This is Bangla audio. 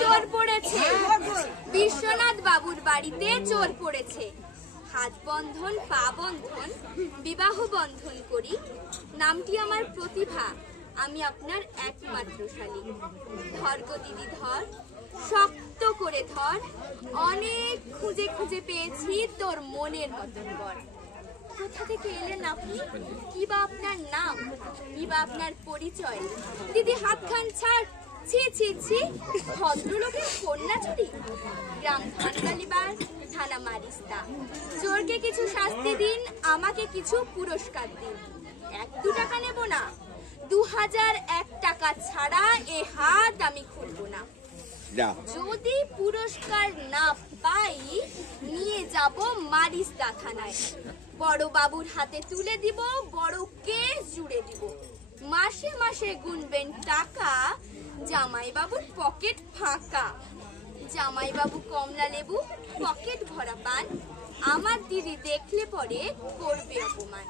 চোর পড়েছে, বিশ্বনাথ বাবুর বাড়িতে চোর পড়েছে। হাত বন্ধন পা বন্ধন বিবাহ বন্ধন করি, নামটি আমার প্রতিভা, আমি আপনার একমাত্র শালী। ধর গো দিদি ধর, শক্ত করে ধর, অনেক খুঁজে খুঁজে পেয়েছি তোর মনের মতন বর। কোথা থেকে এলেন আপনি, কি বা আপনার নাম, কি বা আপনার পরিচয়? দিদি হাতখান ছাড়, ছি ছি ছি, ভদ্রলোকের কন্যা চুরি। গ্রাম ধানকালিবার, থানা মারিস্তা। চোরকে কিছু শাস্তি দিন, আমাকে কিছু পুরস্কার দিন। 1-2 টাকা নেব না, 2001 টাকা ছাড়া এ হাত আমি খুলব না। যদি পুরস্কার না পাই, নিয়ে যাব মারিস্তা থানায়। বড় বাবুর হাতে তুলে দিব, বড় কেস জুড়ে দিব। মাসে মাসে গুনবেন টাকা, জামাই বাবুর পকেট ফাঁকা। জামাই বাবু কমলা লেবু, পকেট ভরা পান, আমার দিদি দেখলে পরে করবে অপমান।